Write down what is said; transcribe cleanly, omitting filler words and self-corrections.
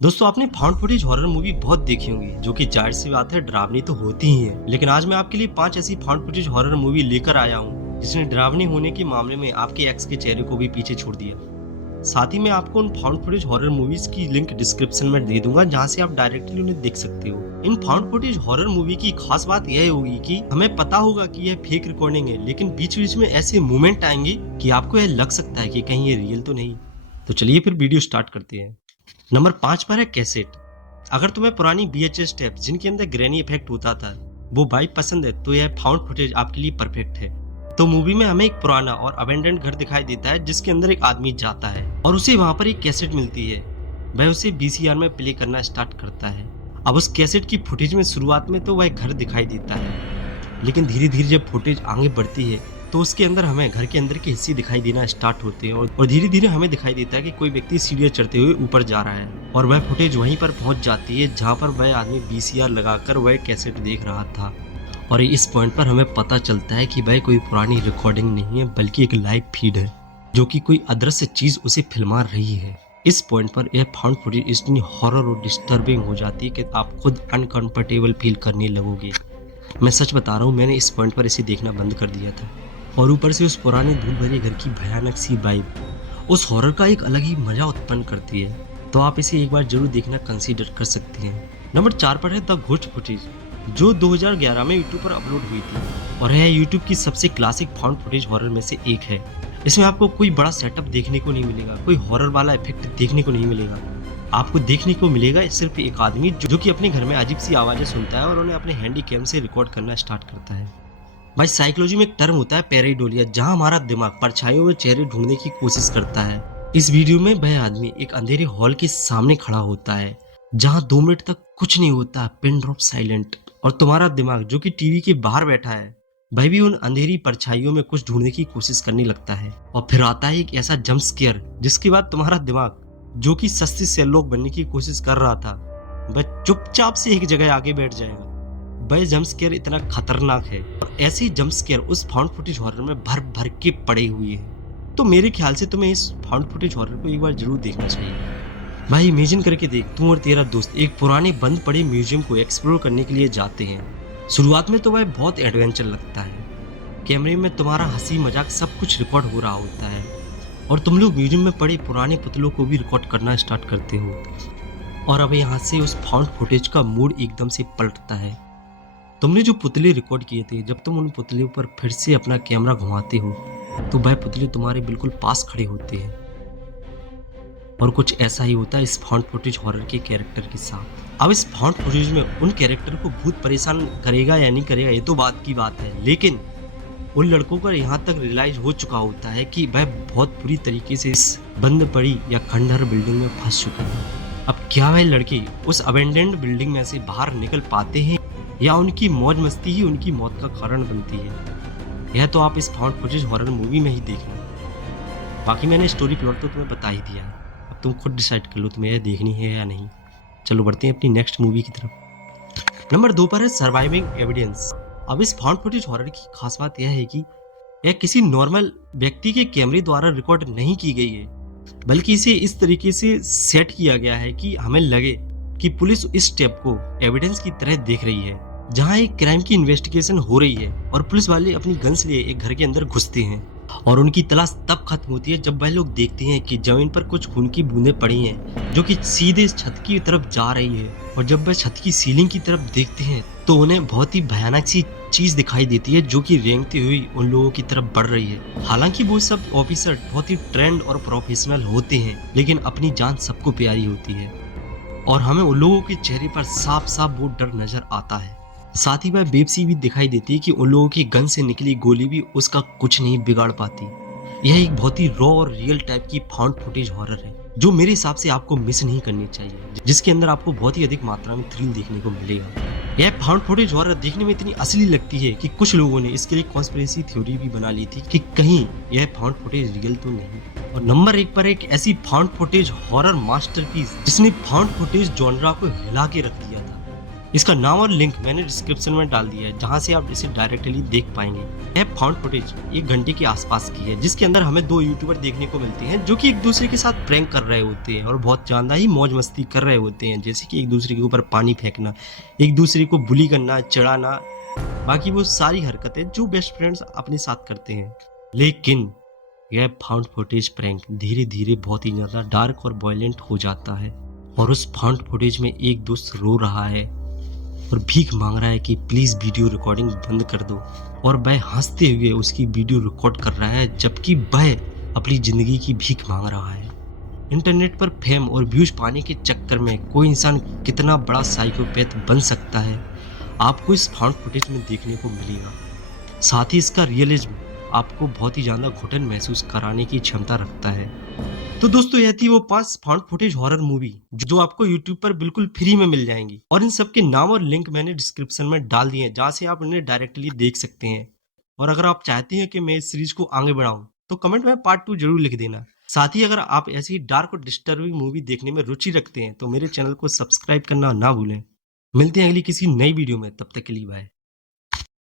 दोस्तों आपने found footage horror movie बहुत देखी होंगी जो कि जाहिर सी बात है डरावनी तो होती ही है। लेकिन आज मैं आपके लिए 5 ऐसी फाउंड फुटेज हॉरर मूवी लेकर आया हूँ जिसने डरावनी होने के मामले में आपके एक्स के चेहरे को भी पीछे छोड़ दिया। साथ ही मैं आपको उन फाउंड फुटेज हॉरर मूवीज की लिंक डिस्क्रिप्शन में दे दूंगा जहाँ से आप डायरेक्टली उन्हें देख सकते हो। इन फाउंड फुटेज हॉरर मूवी की खास बात यह होगी कि हमें पता होगा कि यह फेक रिकॉर्डिंग है, लेकिन बीच बीच में ऐसे मोमेंट आएंगे कि आपको यह लग सकता है कि कहीं ये रियल तो नहीं। तो चलिए फिर वीडियो स्टार्ट करते हैं। नंबर 5 पर है कैसेट। अगर तुम्हें पुरानी VHS टेप जिनके अंदर ग्रैनी इफेक्ट होता था वो बाइक पसंद है तो यह फाउंड फुटेज आपके लिए परफेक्ट है। तो मूवी में हमें एक पुराना और अबेंडेंड घर दिखाई देता है जिसके अंदर एक आदमी जाता है और उसे वहां पर एक कैसेट मिलती है। वह उसे VCR में प्ले करना स्टार्ट करता है। अब उस कैसेट की फुटेज में शुरुआत में तो वह घर दिखाई देता है, लेकिन धीरे धीरे जब फुटेज आगे बढ़ती है तो उसके अंदर हमें घर के अंदर के हिस्से दिखाई देना स्टार्ट होते हैं और धीरे धीरे हमें दिखाई देता है कि कोई व्यक्ति सीढ़ियां चढ़ते हुए ऊपर जा रहा है और वह फुटेज वहीं पर पहुंच जाती है जहां पर वह आदमी VCR लगाकर वह कैसेट देख रहा था। और इस पॉइंट पर हमें पता चलता है कि वह कोई पुरानी रिकॉर्डिंग नहीं है बल्कि एक लाइव फीड है जो कि कोई अदृश्य चीज उसे फिल्मा रही है। इस पॉइंट पर यह फाउंड फुटेज इतनी हॉरर और डिस्टर्बिंग हो जाती है कि आप खुद अनकंफर्टेबल फील करने लगोगे। मैं सच बता रहा हूँ, मैंने इस पॉइंट पर इसे देखना बंद कर दिया था। और ऊपर से उस पुराने धूल भरे घर की भयानक सी वाइब उस हॉरर का एक अलग ही मजा उत्पन्न करती है। तो आप इसे एक बार जरूर देखना कंसीडर कर सकते हैं। नंबर 4 पर है द घोस्ट फुटेज जो 2011 में यूट्यूब पर अपलोड हुई थी और यह यूट्यूब की सबसे क्लासिक फाउंड फुटेज हॉरर में से एक है। इसमें आपको कोई बड़ा सेटअप देखने को नहीं मिलेगा, कोई हॉरर वाला इफेक्ट देखने को नहीं मिलेगा। आपको देखने को मिलेगा सिर्फ एक आदमी जो कि अपने घर में अजीब सी आवाजें सुनता है और उन्हें अपने हैंडी कैम से रिकॉर्ड करना स्टार्ट करता है। भाई साइकोलॉजी में एक टर्म होता है पेरेडोलिया, जहां हमारा दिमाग परछाइयों में चेहरे ढूंढने की कोशिश करता है। इस वीडियो में वह आदमी एक अंधेरे हॉल के सामने खड़ा होता है जहां 2 मिनट तक कुछ नहीं होता, पिन ड्रॉप साइलेंट, और तुम्हारा दिमाग जो कि टीवी के बाहर बैठा है वह भी उन अंधेरी परछाइयों में कुछ ढूंढने की कोशिश करने लगता है। और फिर आता है एक ऐसा जंप स्केयर जिसके बाद तुम्हारा दिमाग जो कि सस्ती सेलोक बनने की कोशिश कर रहा था वह चुपचाप से एक जगह आगे बैठ जाएगा। वह जंप स्केयर इतना खतरनाक है और ऐसे ही जंप स्केयर उस फाउंड फुटेज हॉरर में भर भर के पड़े हुए हैं। तो मेरे ख्याल से तुम्हें इस फाउंड फुटेज हॉरर को एक बार जरूर देखना चाहिए। भाई इमेजिन करके देख, तुम और तेरा दोस्त एक पुराने बंद पड़े म्यूजियम को एक्सप्लोर करने के लिए जाते हैं। शुरुआत में तो वह बहुत एडवेंचर लगता है, कैमरे में तुम्हारा हंसी मजाक सब कुछ रिकॉर्ड हो रहा होता है और तुम लोग म्यूजियम में पड़े पुराने पुतलों को भी रिकॉर्ड करना स्टार्ट करते हो। और अब यहाँ से उस फाउंड फुटेज का मूड एकदम से पलटता है। तुमने जो पुतले रिकॉर्ड किए थे, जब तुम उन पुतलों पर फिर से अपना कैमरा घुमाते हो तो वह पुतले तुम्हारे बिल्कुल पास खड़े होते हैं। और कुछ ऐसा ही होता है इस फाउंड फुटेज हॉरर के कैरेक्टर के साथ। अब इस फाउंड फुटेज में उन कैरेक्टर को भूत परेशान करेगा या नहीं करेगा ये तो बात की बात है, लेकिन उन लड़कों को यहाँ तक रियलाइज हो चुका होता है कि वह बहुत बुरी तरीके से इस बंद पड़ी या खंडहर बिल्डिंग में फंस चुके हैं। अब क्या वह लड़के उस अबेंडेंड बिल्डिंग में से बाहर निकल पाते हैं या उनकी मौज मस्ती ही उनकी मौत का कारण बनती है, यह तो आप इस फाउंड फुटेज हॉरर मूवी में ही देखना। बाकी मैंने स्टोरी प्लॉट तो तुम्हें बता ही दिया है, अब तुम खुद डिसाइड कर लो तुम्हें यह देखनी है या नहीं। चलो बढ़ते हैं अपनी नेक्स्ट मूवी की तरफ। नंबर 2 पर है सर्वाइविंग एविडेंस। अब इस फाउंड फुटेज हॉरर की खास बात यह है कि यह किसी नॉर्मल व्यक्ति के कैमरे द्वारा रिकॉर्ड नहीं की गई है, बल्कि इसे इस तरीके से सेट किया गया है कि हमें लगे कि पुलिस इस टेप को एविडेंस की तरह देख रही है, जहां एक क्राइम की इन्वेस्टिगेशन हो रही है और पुलिस वाले अपनी गन्स लिए एक घर के अंदर घुसते हैं। और उनकी तलाश तब खत्म होती है जब वह लोग देखते हैं कि जमीन पर कुछ खून की बूंदें पड़ी हैं जो कि सीधे छत की तरफ जा रही है। और जब वह छत की सीलिंग की तरफ देखते हैं तो उन्हें बहुत ही भयानक सी चीज दिखाई देती है जो कि रेंगती हुई उन लोगों की तरफ बढ़ रही है। हालांकि वो सब ऑफिसर बहुत ही ट्रेंड और प्रोफेशनल होते हैं, लेकिन अपनी जान सबको प्यारी होती है और हमें उन लोगों के चेहरे पर साफ साफ वो डर नजर आता है। साथ ही वह बेबसी भी दिखाई देती है कि उन लोगों की गन से निकली गोली भी उसका कुछ नहीं बिगाड़ पाती। यह एक बहुत ही रॉ और रियल टाइप की फाउंड फुटेज हॉरर है जो मेरे हिसाब से आपको मिस नहीं करनी चाहिए, जिसके अंदर आपको बहुत ही अधिक मात्रा में थ्रिल देखने को मिलेगा। यह फाउंड फुटेज हॉरर देखने में इतनी असली लगती है कि कुछ लोगों ने इसके लिए कॉन्स्पिरेसी थ्योरी भी बना ली थी कि कहीं यह फाउंड फुटेज रियल तो नहीं। और नंबर 1 पर एक ऐसी फाउंड फुटेज हॉरर मास्टरपीस जिसने फाउंड फुटेज जॉनरा को हिला के रख दिया था, इसका नाम और लिंक मैंने डिस्क्रिप्शन में डाल दिया है, जहां से आप इसे डायरेक्टली देख पाएंगे। यह फाउंड फुटेज 1 घंटे के आसपास की है, जिसके अंदर हमें 2 यूट्यूबर देखने को मिलते हैं जो कि एक दूसरे के साथ प्रैंक कर रहे होते हैं और बहुत ज्यादा ही मौज मस्ती कर रहे होते हैं, जैसे कि एक दूसरे के ऊपर पानी फेंकना, एक दूसरे को बुली करना, चिढ़ाना, बाकी वो सारी हरकतें जो बेस्ट फ्रेंड्स अपने साथ करते हैं। लेकिन यह फाउंड फुटेज प्रैंक धीरे धीरे बहुत ही ज्यादा डार्क और वायलेंट हो जाता है और उस फाउंड फुटेज में एक दोस्त रो रहा है और भीख मांग रहा है कि प्लीज वीडियो रिकॉर्डिंग बंद कर दो, और वह हंसते हुए उसकी वीडियो रिकॉर्ड कर रहा है जबकि वह अपनी जिंदगी की भीख मांग रहा है। इंटरनेट पर फेम और व्यूज पाने के चक्कर में कोई इंसान कितना बड़ा साइकोपैथ बन सकता है, आपको इस फाउंड फुटेज में देखने को मिलेगा। साथ ही इसका रियलिज्म आपको बहुत ही ज्यादा घुटन महसूस कराने की क्षमता रखता है। तो दोस्तों, यह थी वो 5 फाउंड फुटेज हॉरर मूवी जो आपको YouTube पर बिल्कुल फ्री में मिल जाएंगी, और इन सब के नाम और लिंक मैंने डिस्क्रिप्शन में डाल दिए हैं, जहां से आप इन्हें डायरेक्टली देख सकते हैं। और अगर आप चाहते हैं कि मैं इस सीरीज को आगे बढ़ाऊं तो कमेंट में पार्ट 2 जरूर लिख देना। साथ ही अगर आप ऐसी डार्क और डिस्टर्बिंग मूवी देखने में रुचि रखते हैं तो मेरे चैनल को सब्सक्राइब करना ना भूलें। मिलते हैं अगली किसी नई वीडियो में, तब तक के लिए बाय।